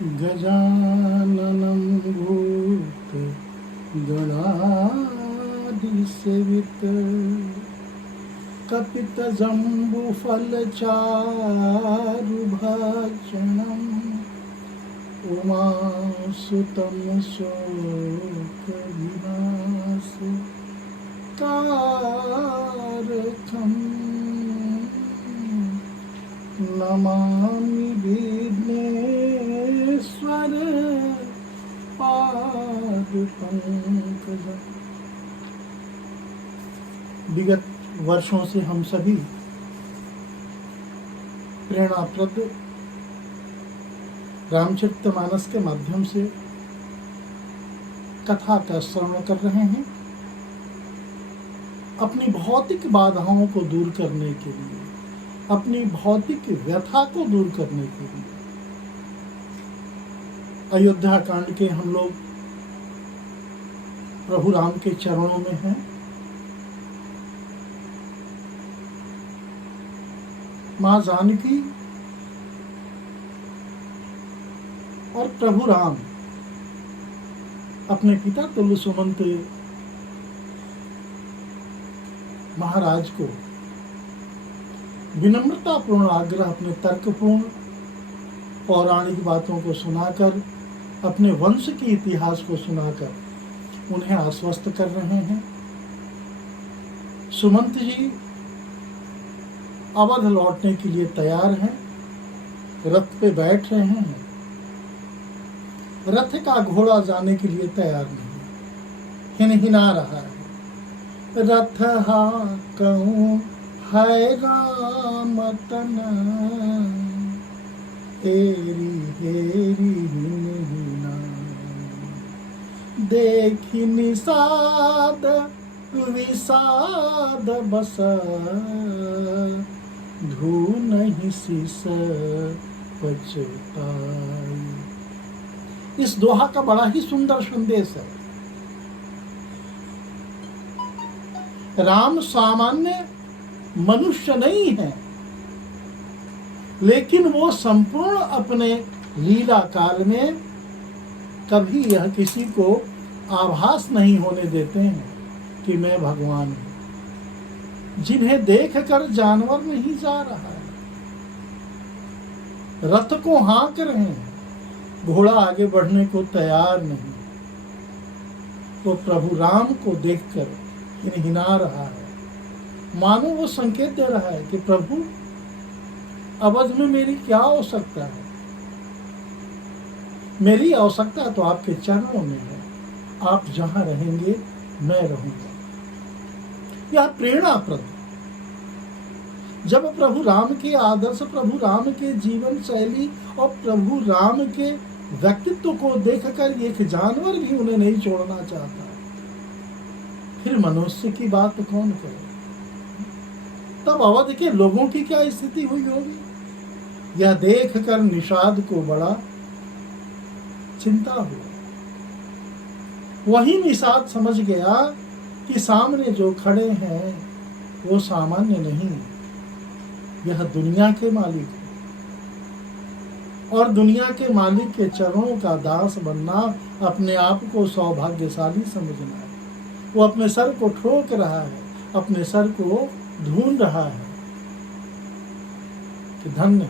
गजाननं भूतगणादिसेवित कपितजम्बुफलचारुभक्षणम् उमासुतं शोकविनाशकारकम् नमामि विघ्नेश्वर पादपंकजम्। विगत वर्षों से हम सभी प्रेरणाप्रद रामचरितमानस के माध्यम से कथा का श्रवण कर रहे हैं। अपनी भौतिक बाधाओं को दूर करने के लिए, अपनी भौतिक व्यथा को दूर करने के लिए अयोध्या कांड के हम लोग प्रभु राम के चरणों में हैं। मां जानकी और प्रभु राम अपने पिता तुल्य सुमंत महाराज को विनम्रतापूर्ण आग्रह, अपने तर्कपूर्ण पौराणिक बातों को सुनाकर, अपने वंश के इतिहास को सुनाकर उन्हें आश्वस्त कर रहे हैं। सुमंत जी अवध लौटने के लिए तैयार हैं, रथ पे बैठ रहे हैं। रथ का घोड़ा जाने के लिए तैयार नहीं, हिनहिना रहा है। रथ हाकऊं है राम तना, हेरी हेरी हिनहिना। देखी निषाद विषाद बस, धू नहीं शीस पछताई। इस दोहा का बड़ा ही सुंदर संदेश है। राम सामान्य मनुष्य नहीं है, लेकिन वो संपूर्ण अपने लीला काल में कभी यह किसी को आभास नहीं होने देते हैं कि मैं भगवान हूं। जिन्हें देखकर जानवर नहीं जा रहा है, रथ को हाँक रहे हैं, घोड़ा आगे बढ़ने को तैयार नहीं, वो प्रभु राम को देखकर हिनहिना रहा है। मानो वो संकेत दे रहा है कि प्रभु, अवध में मेरी क्या आवश्यकता है? मेरी आवश्यकता तो आपके चरणों में है। आप जहां रहेंगे मैं रहूंगा। यह प्रेरणाप्रद। जब प्रभु राम के आदर्श, प्रभु राम के जीवन शैली और प्रभु राम के व्यक्तित्व को देखकर एक जानवर भी उन्हें नहीं छोड़ना चाहता, फिर मनुष्य की बात कौन करे? तब अवध के लोगों की क्या स्थिति हुई होगी? यह देखकर निषाद को बड़ा चिंता हुआ। वही निषाद समझ गया कि सामने जो खड़े हैं वो सामान्य नहीं, यह दुनिया के मालिक है। और दुनिया के मालिक के चरणों का दास बनना अपने आप को सौभाग्यशाली समझना है। वो अपने सर को ठोक रहा है, अपने सर को ढूंढ रहा है कि धन्य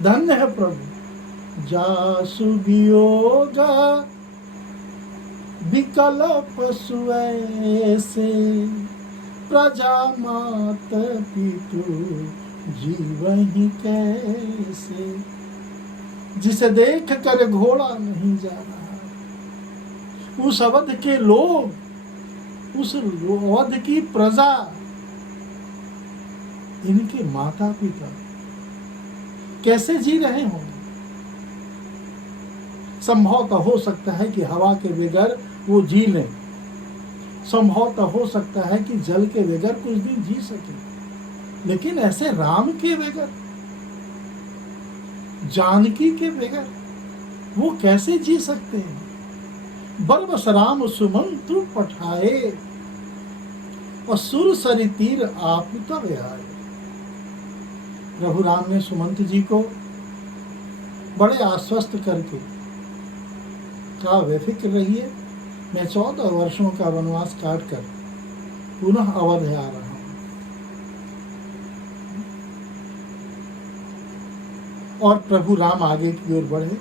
धन्य है प्रभु जासु वियोगा विकल्प सुऐसे, प्रजा मात पितु जीवहि कैसे। जिसे देख कर घोड़ा नहीं जा रहा, उस अवध के लोग, उस अवध की प्रजा, इनके माता पिता कैसे जी रहे होंगे? संभवतः हो सकता है कि हवा के बगैर वो जी लें, संभवतः हो सकता है कि जल के बगैर कुछ दिन जी सके, लेकिन ऐसे राम के बगैर, जानकी के बगैर वो कैसे जी सकते हैं? बरबस राम सुमंत पठाए, और सुर सरि तीर आप तब आए। प्रभु राम ने सुमंत जी को बड़े आश्वस्त करके का बेफिक्र रहिए, मैं 14 वर्षों का वनवास काट कर पुनः अवध आ रहा हूं। और प्रभु राम आगे की ओर बढ़े,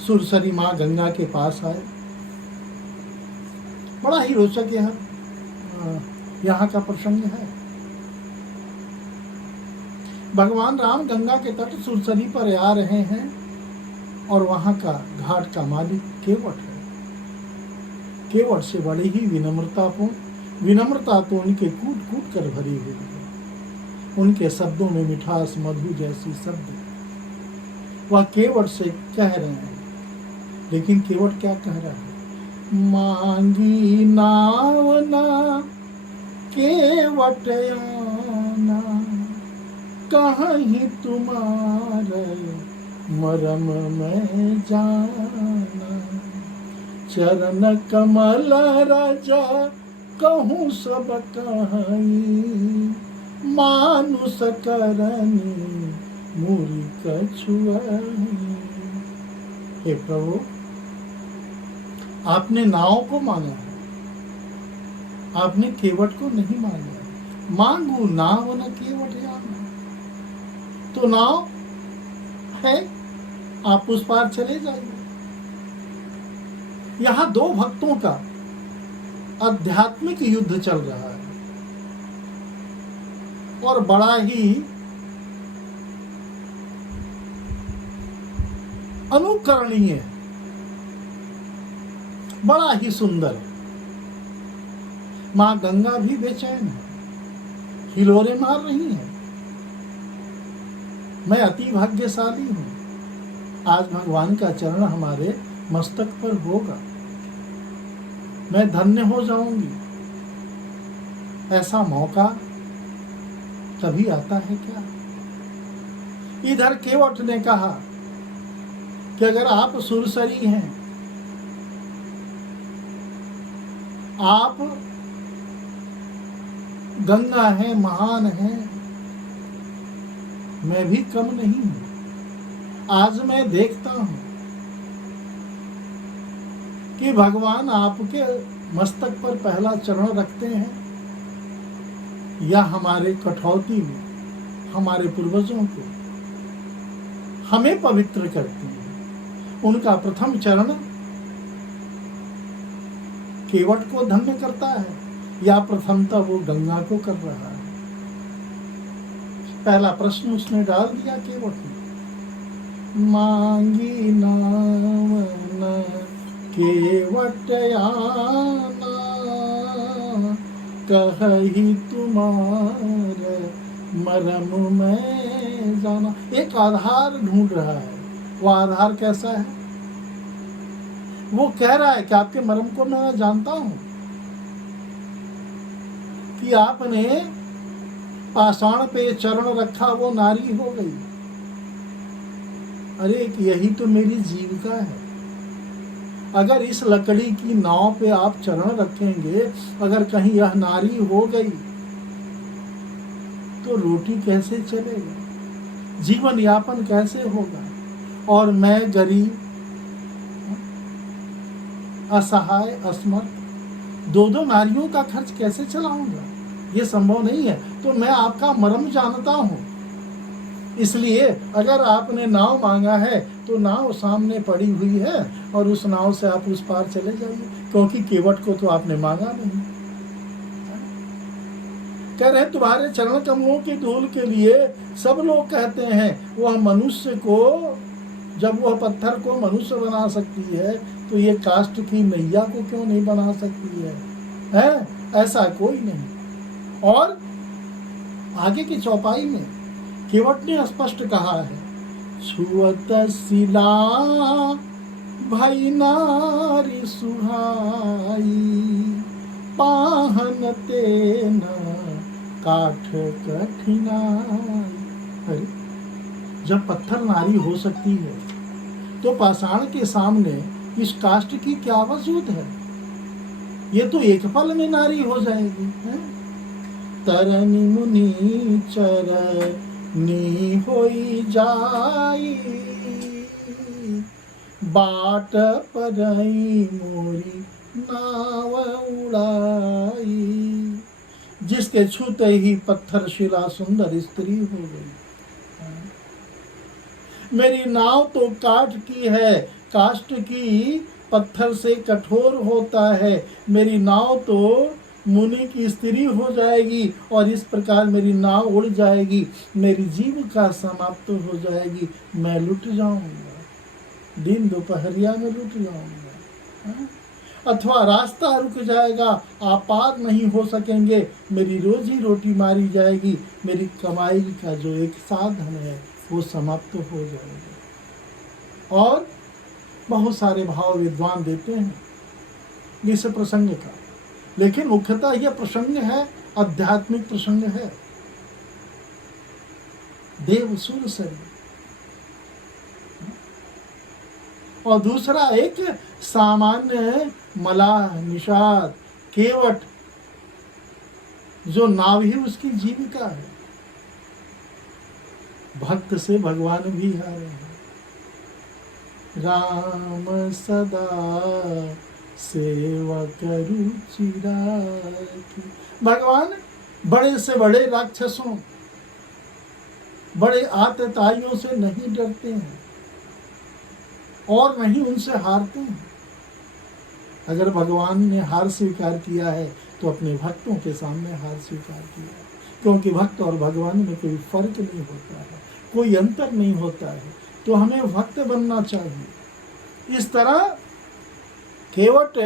सुरसरी माँ गंगा के पास आए। बड़ा ही रोचक यहाँ का प्रसंग है। भगवान राम गंगा के तट सुरसरी पर आ रहे हैं और वहां का घाट का मालिक केवट है। केवट से बड़ी ही विनम्रता तो उनके कूट कूट कर भरी हुई है। उनके शब्दों में मिठास, मधु जैसी शब्द वह केवट से कह रहे हैं। लेकिन केवट क्या कह रहा है? मांगी नावना केवट आना, कहीं तुम्हारे मरम में जाना। चरण कमल राजा कहूँ सब कहीं, मानुष करनी मूरी कछुआई। हे प्रभु, आपने नाव को मांगा है, आपने केवट को नहीं मांगा है। मांगू नाव न केवट आना। तो नाव है, आप उस पार चले जाइए। यहां दो भक्तों का आध्यात्मिक युद्ध चल रहा है और बड़ा ही अनुकरणीय है, बड़ा ही सुंदर है। मां गंगा भी बेचैन है, हिलोरे मार रही है। मैं अति भाग्यशाली हूं, आज भगवान का चरण हमारे मस्तक पर होगा, मैं धन्य हो जाऊंगी। ऐसा मौका कभी आता है क्या? इधर केवट ने कहा कि अगर आप सुरसरी हैं, आप गंगा हैं, महान हैं, मैं भी कम नहीं हूं। आज मैं देखता हूं कि भगवान आपके मस्तक पर पहला चरण रखते हैं या हमारे कठौती में हमारे पूर्वजों को हमें पवित्र करते हैं। उनका प्रथम चरण केवट को धन्य करता है या प्रथमतः वो गंगा को कर रहा है? पहला प्रश्न उसने डाल दिया केवट ने। मांगी नावना केवट आना, कहीं तुम्हारे मरम में जाना। एक आधार ढूंढ रहा है। वो आधार कैसा है? वो कह रहा है कि आपके मरम को मैं जानता हूं कि आपने पाषाण पे चरण रखा, वो नारी हो गई। अरे यही तो मेरी जीविका है। अगर इस लकड़ी की नाव पे आप चरण रखेंगे, अगर कहीं यह नारी हो गई तो रोटी कैसे चलेगा, जीवन यापन कैसे होगा? और मैं गरीब, असहाय, असमर्थ, दो नारियों का खर्च कैसे चलाऊंगा? ये संभव नहीं है। तो मैं आपका मर्म जानता हूं, इसलिए अगर आपने नाव मांगा है तो नाव सामने पड़ी हुई है और उस नाव से आप उस पार चले जाइए, क्योंकि केवट को तो आपने मांगा नहीं। कह रहे तुम्हारे चरण कमलों की धूल के लिए सब लोग कहते हैं वह मनुष्य को, जब वह पत्थर को मनुष्य बना सकती है तो ये काष्ठ की नैया को क्यों नहीं बना सकती है? ऐसा कोई नहीं। और आगे की चौपाई में केवट ने स्पष्ट कहा है, छुअत शिला भई नारी सुहाई, पाहन तेन काठ कठिनाई। अरे जब पत्थर नारी हो सकती है तो पाषाण के सामने इस काष्ठ की क्या वजूद है? ये तो एक पल में नारी हो जाएगी। तरनी मुनि चरनी होई जाई, बाट परई मोरी नाव उड़ाई। जिसके छूते ही पत्थर शिला सुंदर स्त्री हो गई। मेरी नाव तो काठ की है, काष्ठ की, पत्थर से कठोर होता है। मेरी नाव तो मुनि की स्त्री हो जाएगी और इस प्रकार मेरी नाव उड़ जाएगी, मेरी जीविका समाप्त हो जाएगी, मैं लुट जाऊंगा, दिन दोपहरिया में लुट जाऊंगा। अथवा रास्ता रुक जाएगा, आप पार नहीं हो सकेंगे, मेरी रोजी रोटी मारी जाएगी, मेरी कमाई का जो एक साधन है वो समाप्त हो जाएगा। और बहुत सारे भाव विद्वान देते हैं इस प्रसंग का, लेकिन मुख्यतः यह प्रसंग है आध्यात्मिक प्रसंग है। देव सुर सरी और दूसरा एक सामान्य मलाह निषाद केवट, जो नाव ही उसकी जीविका है। भक्त से भगवान भी हारे हैं। राम सदा सेवा करू चिराकी। भगवान बड़े से बड़े राक्षसों, बड़े आतताइयों से नहीं डरते हैं और नहीं उनसे हारते हैं। अगर भगवान ने हार स्वीकार किया है तो अपने भक्तों के सामने हार स्वीकार किया है, क्योंकि भक्त और भगवान में कोई फर्क नहीं होता है, कोई अंतर नहीं होता है। तो हमें भक्त बनना चाहिए। इस तरह केवट